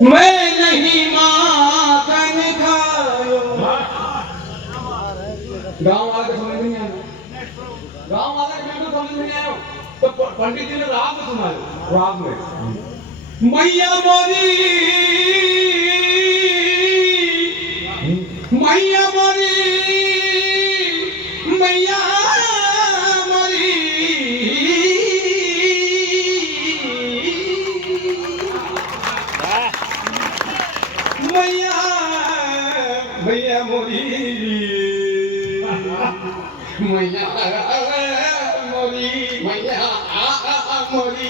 मैं नहीं माखन खायो। गांव वाला को समझ नहीं आया, गांव वाला को बिल्कुल समझ नहीं आया। तो पंडित जी ने राग में सुनाया, राग में मैया मोरी, मैया मोरी, मैया मोरी, मैया मैया मोरी, मैया मोरी, मैया मोरी।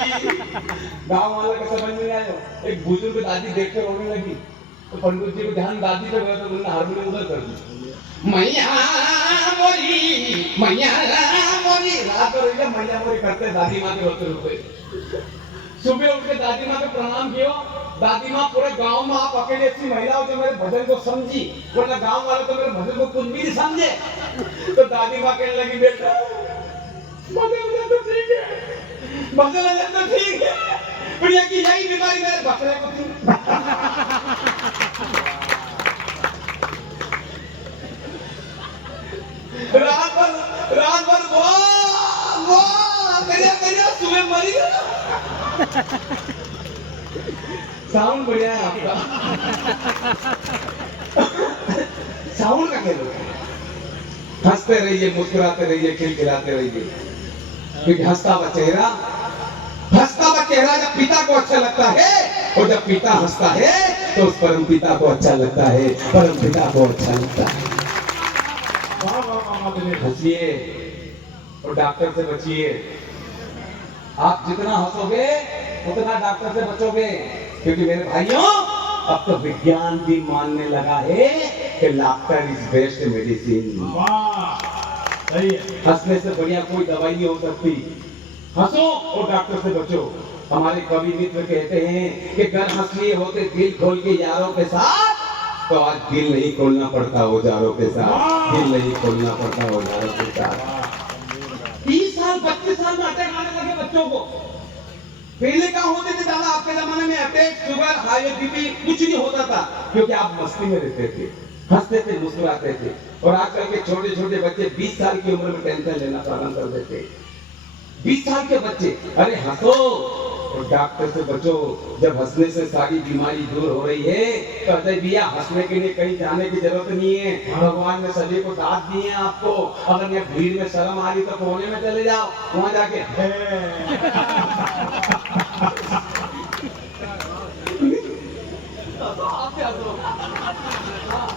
गाँव वाला का समझ में आया। एक बुजुर्ग दादी देख कर रोने लगी, तो पंडित जी को ध्यान दादी पे गया, तो उन्होंने हारमोनियम उधर कर दी। मैया मोरी, मैया मोरी, रात को रही मैया मोरी करते दादी माँ के रोते रोते। सुबह उठ के दादी माँ को प्रणाम किया। दादी माँ, पूरे गांव में आप अकेले ऐसी महिला हो जो मेरे भजन को समझी, वरना गांव वाले तो मेरे भजन को कुछ भी नहीं समझे। तो दादी माँ कहने लगी, बेटा भजन तो ठीक है, भजन तो ठीक है, बढ़िया की यही बीमारी मेरे बकरे को थी। रात भर वो करिया सुबह मरी गया। साउंड बढ़िया है आपका। साउंड का खेल, हंसते रहिए, मुस्कुराते रहिए, खिलखिलाते रहिए, क्योंकि हंसता हुआ चेहरा जब पिता को अच्छा लगता है, और जब पिता हंसता है तो उस परम पिता को अच्छा लगता है, परम पिता को अच्छा लगता है। हंसिए और डॉक्टर से बचिए। आप जितना हंसोगे उतना डॉक्टर से बचोगे, क्योंकि मेरे भाइयों अब तो विज्ञान भी मानने लगा है कि लाफ्टर इज बेस्ट मेडिसिन। हंसने से बढ़िया कोई दवाई नहीं हो सकती। हंसो और डॉक्टर से बचो। हमारे कवि मित्र कहते हैं कि घर हंस लिए होते दिल खोल के यारों के साथ, तो आज दिल नहीं खोलना पड़ता औजारों के साथ, दिल नहीं खोलना पड़ता औजारों के साथ। 30 साल 25 साल में अटैक आने लगे बच्चों को। पहले क्या होते थे दादा, आपके जमाने में अटैक, शुगर, हाई बीपी कुछ नहीं होता था, क्योंकि आप मस्ती में रहते थे, हंसते थे, मुस्कुराते थे। और आजकल के छोटे छोटे बच्चे 20 साल की उम्र में टेंशन लेना प्रारंभ कर देते। 20 साल के बच्चे, अरे हंसो और डॉक्टर से बचो। जब हंसने से सारी बीमारी दूर हो रही है, तो अजय भैया हंसने के लिए कहीं जाने की जरूरत नहीं है। भगवान ने सभी को दांत दिए हैं आपको। अगर ये भीड़ में शर्म आ रही तो कोने में चले जाओ, वहां जाके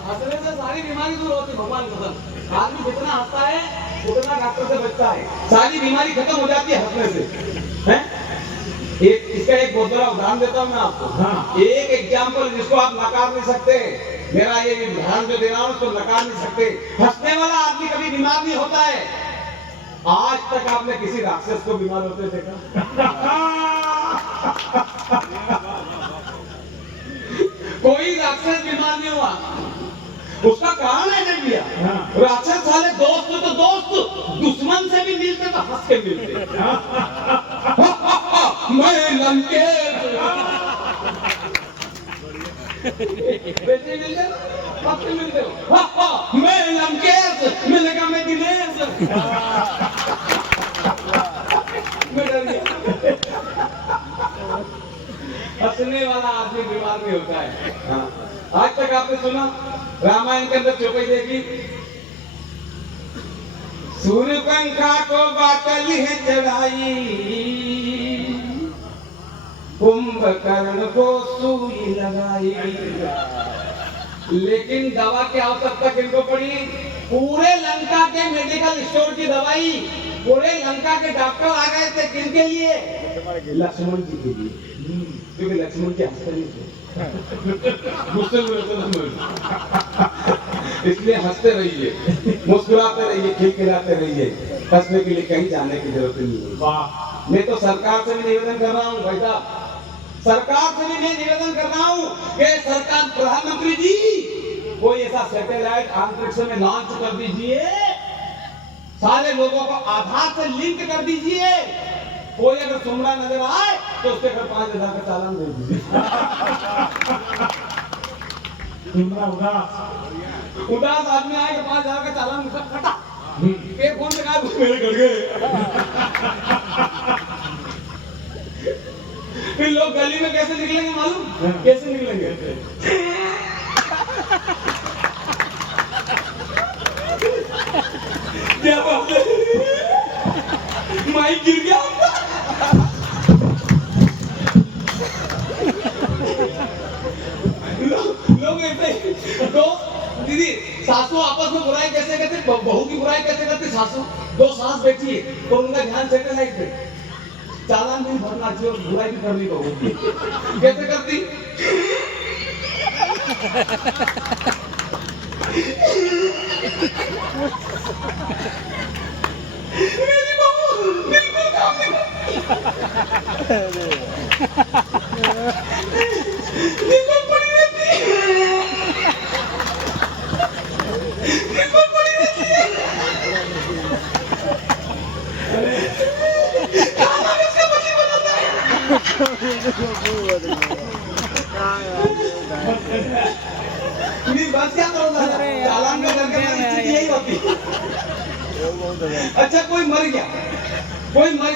हंसने से सारी बीमारी दूर होती। भगवान कसम, आदमी जितना हंसता है उतना डॉक्टर से बचता है। सारी बीमारी खत्म हो जाती है हंसने से, हैं? इसका एक बहुत बड़ा उदाहरण देता हूं मैं आपको। हाँ। एक एग्जाम्पल जिसको आप नकार नहीं सकते, मेरा ये उदाहरण जो दे रहा हूं उसको नकार नहीं सकते। हंसने वाला आदमी कभी बीमार नहीं होता है। आज तक आपने किसी राक्षस को बीमार होते देखा? कोई राक्षस बीमार नहीं हुआ। उसका कारण है जब भैया, राक्षस वाले दोस्त तो दोस्त, दुश्मन से भी मिलते तो हंस के मिलते। मैं लंके वैसे मिलते ना, हंस के मिलते हो। मैं लंकेश, मैंने कहा मैं दिनेश। मैं डर गया। हंसने वाला आदमी बीमार नहीं होता है। हाँ। आज तक आपने सुना रामायण के अंदर चौपाई देखी, सूर्यपंखा को बाटल है चढ़ाई, कुंभकर्ण को सुई लगाई। लेकिन दवा की आवश्यकता किनको पड़ी? पूरे लंका के मेडिकल स्टोर की दवाई, पूरे लंका के डॉक्टर आ गए थे किनके लिए? लक्ष्मण जी के लिए, क्योंकि लक्ष्मण के हंसते नहीं थे। इसलिए हंसते रहिए, मुस्कुराते रहिए, खिलखिलाते रहिए। हंसने के लिए कहीं जाने की जरूरत नहीं है। मैं तो सरकार से भी निवेदन कर रहा हूँ भाई साहब, सरकार से भी मैं निवेदन कर रहा हूँ कि सरकार, प्रधानमंत्री जी कोई ऐसा सैटेलाइट अंतरिक्ष में लॉन्च कर दीजिए, सारे लोगों को आधार से लिंक कर दीजिए। कोई अगर सुमरा नजर आए तो उसके घर 5,000 का चालान दे दीजिए। तुमरा उदास उदास आदमी आए 5,000 का चालान कटा, एक फोन से कहा मेरे घर गए। फिर लोग गली में कैसे निकलेंगे मालूम? कैसे निकलेंगे? क्या बात है, माइक गिर गया। लोग ऐसे तो दीदी सासू आपस में बुराई कैसे करते, बहू की बुराई कैसे करती? सासू दो सास बेटी है और उनका ध्यान सैटेलाइट पे, चालान भी भरना चाहिए और बुराई भी करनी बहू की। कैसे करती? मेरी बहू बिल्कुल काम नहीं करती, बिल्कुल पड़ी रहती है, बिल्कुल पड़ी रहती है। खाना किसका पति बनाता है? नहीं बस क्या करो दादा, चालान में करके स्थिति यही होती। अच्छा कोई मर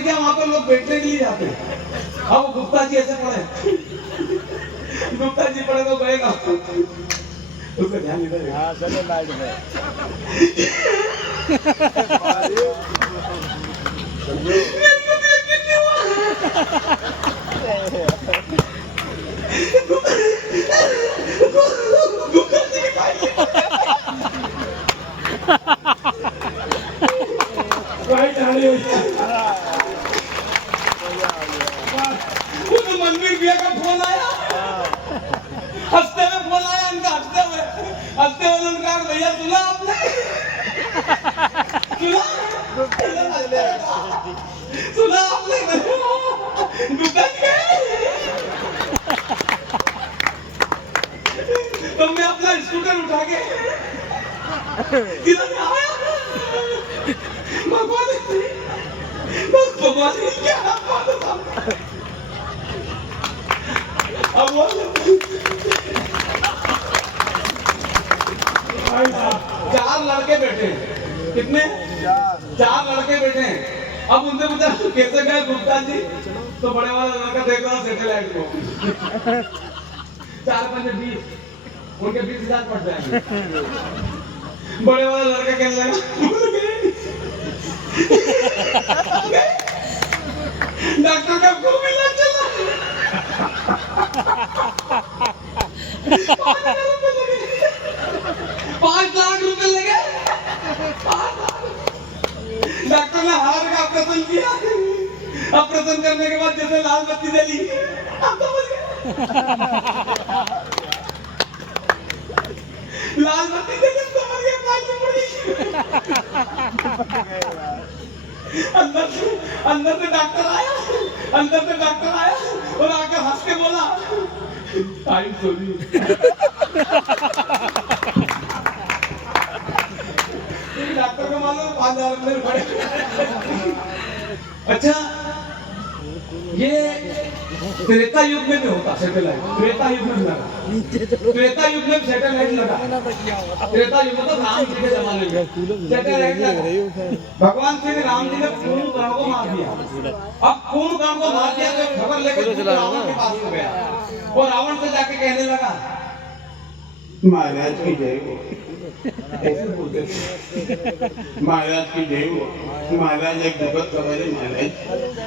गया वहां पर लोग बैठने के लिए जाते हैं। अब वो गुप्ता जी ऐसे पड़े, गुप्ता जी पड़े तो गएगा, उसका ध्यान नहीं देगा। हाँ चलो लाइट में मनवीर भैया का फोन आया, हंसते हुए फोन आया उनका, हंसते हुए उनका, भैया सुना आपने? सुना आपने? दुकान गए तो मैं अपना स्कूटर उठा के किधर आया, भगवान क्या अब वो 4 लड़के बैठे, कितने? 4 लड़के बैठे हैं। अब उनसे पूछा कैसे गए गुप्ता जी, तो बड़े वाला लड़का देख रहा सैटेलाइट को। 4 5 20, उनके 20,000 पड़ जाएंगे। बड़े वाला लड़का कहने लगा डॉक्टर का खूब इलाज चला, 5 लाख रुपए लगे। डॉक्टर ने हार्ट का ऑपरेशन किया, ऑपरेशन करने के बाद जैसे लाल बत्ती जली, आप समझ गए? लाल बत्ती जली समझ गए, अंदर से डॉक्टर आया, और आकर हंस के बोला टाइम सॉरी। डॉक्टर को मालूम 5,000 रुपए पड़े। अच्छा ये त्रेता युग में भी होता सैटेलाइट, त्रेता युग में लगा, त्रेता युग में सैटेलाइट लगा, त्रेता युग मतलब राम जी के जमाने में सैटेलाइट लगा। भगवान श्री राम जी ने कुंभकर्ण को मार दिया। अब कुंभकर्ण को मार दिया तो खबर लेकर रावण के पास हो गया और रावण से जाके कहने लगा महाराज की जय हो, ऐसे बोलते महाराज की जय हो, महाराज एक दुखद खबर है महाराज,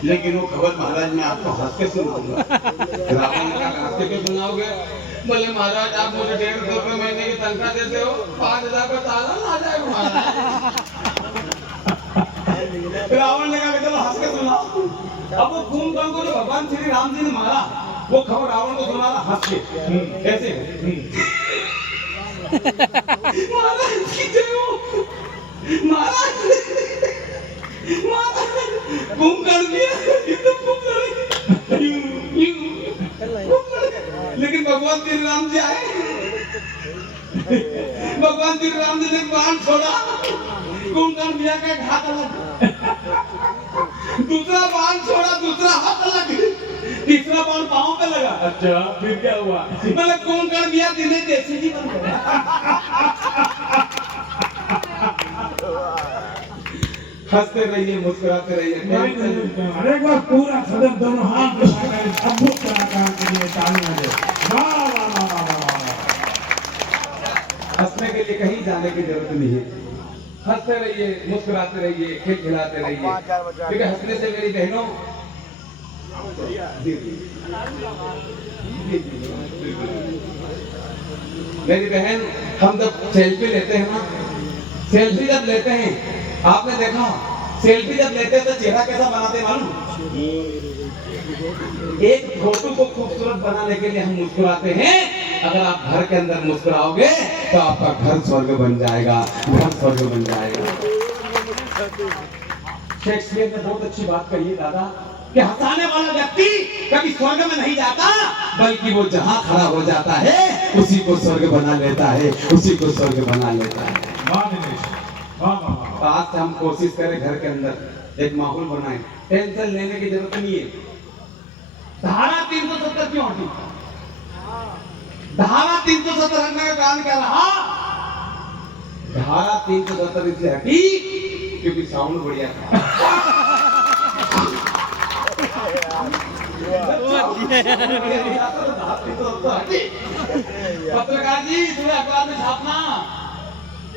लेकिन वो खबर महाराज मैं आपको हंस के सुनाऊंगा। रावण ने कहा हंस के सुनाओगे? बोले महाराज आप मुझे 150 रुपए महीने की तनख्वाह देते हो, 5,000 का चालान आ जाएगा महाराज। रावण ने कहा चलो हंस के सुनाओ। अब वो कुंभकर्ण को जो भगवान श्री राम जी ने मारा, वो खबर रावण को सुना रहा हंस के, कैसे? महाराज की जय हो, महाराज कुंभकर्ण भी लेकिन भगवान श्री राम जी आए, भगवान श्री राम जी ने बाण छोड़ा, कुंभकर्ण भैया का हाथ अलग, दूसरा बाण छोड़ा, दूसरा हाथ अलग, तीसरा बाउंड पाँव पे लगा। अच्छा फिर क्या हुआ? मतलब कौन कर दिया दिने देसी जी बन गया। हंसते रहिए, मुस्कुराते रहिए। अरे एक बार पूरा सदन दोनों हाथ मिलाकर इस अद्भुत कलाकार के लिए तालियां दे। वाह वाह वाह वाह वाह वाह। हंसने के लिए कहीं जाने की जरूरत नहीं है। हंसते रहिए, मुस्कुराते रहिए, खिलखिलाते रहिए, क्योंकि हंसने से मेरी बहनों जी, जी, मेरी बहन, हम जब सेल्फी लेते हैं ना, सेल्फी जब लेते हैं, आपने देखा सेल्फी जब लेते हैं तो चेहरा कैसा बनाते हैं मालूम? एक फोटो को खूबसूरत बनाने के लिए हम मुस्कुराते हैं। अगर आप घर के अंदर मुस्कुराओगे तो आपका घर स्वर्ग बन जाएगा, घर स्वर्ग बन जाएगा। शेक्सपियर ने बहुत अच्छी बात कही है दादा, कि हंसाने वाला व्यक्ति कभी स्वर्ग में नहीं जाता, बल्कि वो जहाँ खड़ा हो जाता है उसी को स्वर्ग बना लेता है, उसी को स्वर्ग बना लेता है। तो आज से हम कोशिश करें घर के अंदर एक माहौल बनाएं, टेंशन लेने की जरूरत नहीं है। धारा 370 क्यों हटी? धारा 370 हटने का कारण क्या रहा? धारा 370 इसलिए हटी क्योंकि साउंड बढ़िया था। पत्रकार जी, सुबह अखबार में छापना।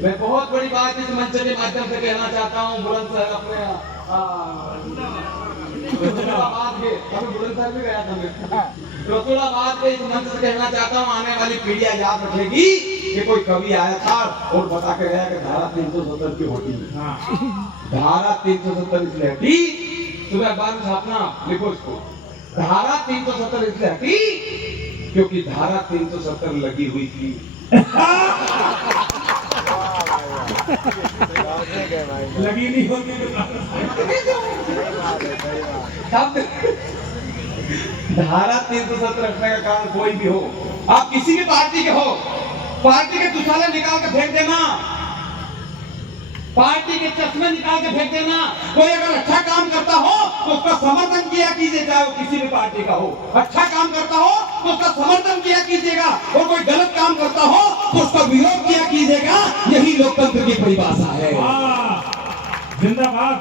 मैं बहुत बड़ी बात इस मंच के माध्यम से कहना चाहता हूँ। बुलंद साहब अपने रसूलाबाद के, अभी बुलंद साहब भी गया था मैं, रसूलाबाद के इस मंच से कहना चाहता हूँ, आने वाली पीढ़ियां याद रखेगी कि कोई कवि आया था और बता के गया कि धारा 370 की होती है। धारा 370 इसलिए हटी, सुबह अखबार में छापना, लिखो इसको। धारा 370 इसलिए हटी क्योंकि धारा 370 लगी हुई थी। लगी नहीं होगी तब धारा 370 रखने का कारण कोई भी हो, आप किसी भी पार्टी के हो, पार्टी के दुशाले निकाल के फेंक देना, पार्टी के चश्मे निकाल के फेंक देना। कोई अगर अच्छा काम करता हो तो उसका समर्थन किया कीजिए, चाहे वो किसी भी पार्टी का हो। अच्छा काम करता हो तो उसका समर्थन किया कीजिएगा, और कोई गलत काम करता हो तो उसका विरोध किया कीजिएगा। यही लोकतंत्र की परिभाषा है। जिंदाबाद।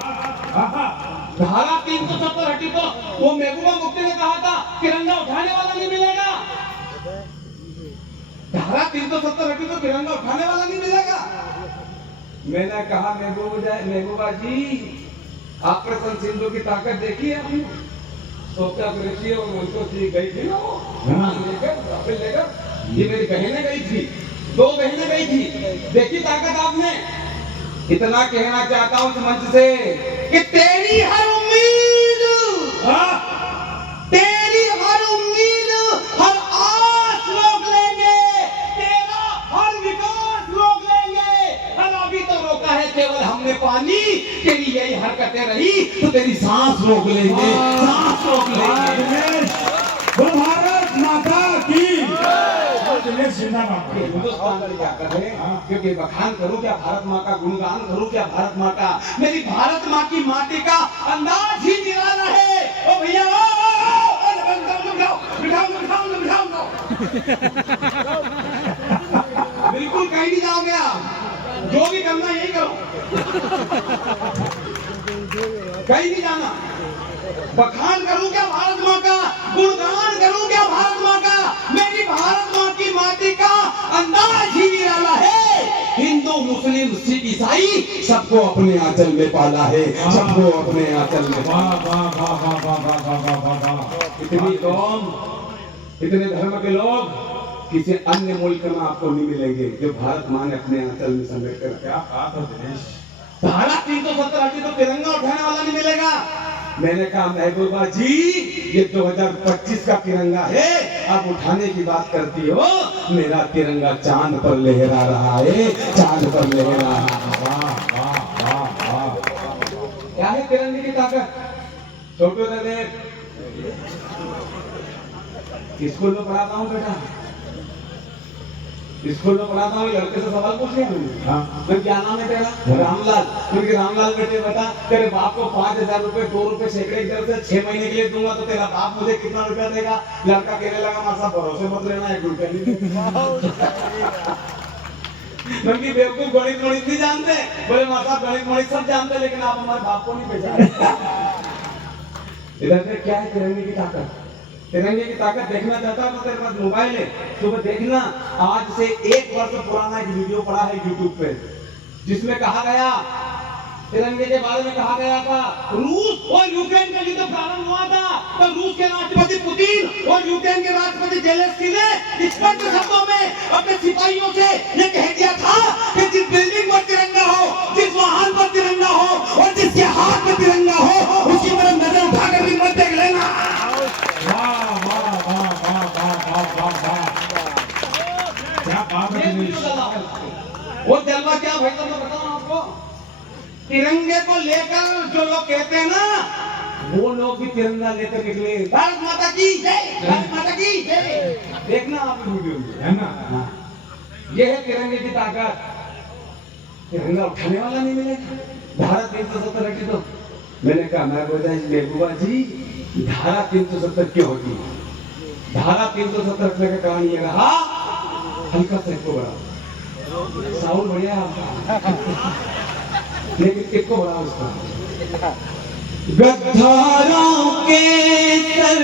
धारा 370 हटी तो वो महबूबा मुफ्ती ने कहा था तिरंगा उठाने वाला नहीं मिलेगा। धारा 370 हटी तो तिरंगा उठाने वाला नहीं मिलेगा। मैंने कहा महबूबा जी, ऑपरेशन सिंधु की ताकत देखी है आपने? सोचा और उनको गई थी ना वो लेकर, ये मेरी बहनें गई थी, 2 बहनें गई थी, देखी ताकत आपने? इतना कहना चाहता हूं इस मंच से कि तेरी हर उम्मीद, तेरी हर उम्मीद, हर आस रोक लेंगे, तेरा हर विकास रोक लेंगे। हर अभी तो रोका है केवल हमने पानी, तेरी यही हरकतें रही तो तेरी सांस रोक लेंगे, सांस रोक लेंगे। भारत माता की हिंदुस्तान की ताकत है, क्योंकि बखान करूं क्या भारत माँ का, गुणगान करूं क्या भारत माँ का? मेरी भारत माँ की माटी का अंदाज ही निराला है। ओ भैया, बिल्कुल कहीं नहीं जाओगे आप, जो भी करना यही करो, कहीं नहीं जाना। बखान करूं क्या भारत माँ का, गुणगान करूं क्या भारत माँ का? मेरी भारत माँ की माटी का अंदाज ही निराला है। हिंदू, मुस्लिम, सिख, ईसाई सबको अपने आंचल में पाला है, सबको अपने आंचल में। इतनी कौम, इतने धर्म के लोग किसी अन्य मुल्क में आपको नहीं मिलेंगे जो भारत माँ ने अपने आंचल में समेट कर। क्या बात है दिनेश। धारा 370 हटी तो तिरंगा उठाने वाला नहीं मिलेगा। मैंने कहा महबूबा जी, ये 2025 का तिरंगा है, आप उठाने की बात करती हो, मेरा तिरंगा चांद पर लहरा रहा है, चांद पर लहरा रहा है। क्या है तिरंगे की ताकत? छोटो दे स्कूल में पढ़ाता हूँ बेटा, स्कूल में पढ़ाता हूँ, लड़के से सवाल पूछ लिया मैंने। हाँ। मैं क्या नाम है तेरा? रामलाल। क्योंकि रामलाल बेटा तेरे बाप को 5,000 रुपए 2 रुपए सैकड़े की तरफ से 6 महीने के लिए दूंगा तो तेरा बाप मुझे कितना रुपया देगा? लड़का कहने लगा मां साहब भरोसे मत लेना, 1 रुपया नहीं देगा। क्योंकि बेवकूफ गणित गणित नहीं जानते, बोले मां साहब गणित गणित सब जानते लेकिन आप हमारे बाप को नहीं पहचानते। इधर से क्या है तिरंगे की ताकत? तिरंगे की ताकत देखना चाहता है तो तेरे पास मोबाइल है, सुबह देखना। आज से 1 वर्ष पुराना एक वीडियो पड़ा है यूट्यूब पे, जिसमें कहा गया, तिरंगे के बारे में कहा गया था, रूस और यूक्रेन का युद्ध प्रारंभ हुआ था तो रूस के राष्ट्रपति पुतिन और यूक्रेन के राष्ट्रपति जेलेंस्की ने स्पष्ट शब्दों में अपने सिपाहियों से ये कह दिया था कि जिस बिल्डिंग पर तिरंगा हो, जिस वाहन पर तिरंगा हो और जिसके हाथ में तिरंगा हो, उसकी तरफ नजर उठाकर भी मत देख लेना। वाह वाह वाह वाह वाह वाह वाह वाह, क्या बात है दिनेश। वो जलवा क्या भाई, तो मैं बताऊं आपको, तिरंगे को लेकर जो लोग कहते हैं ना, वो लोग भी तिरंगा लेकर निकले। भारत माता की जय, भारत माता की जय। देखना आप वीडियो में, है ना। हाँ। ये है तिरंगे की ताकत। तिरंगा उठाने वाला नहीं मिलेगा। धारा 370 रखी तो मैंने कहा मैं बोला महबूबा जी धारा 370 क्यों होती है? धारा 370 रखने का कारण ये रहा, हल्का सा इसको बढ़ा, साउंड बढ़िया है आपका, लेकिन एक को बड़ा उसका, गद्दारों के सर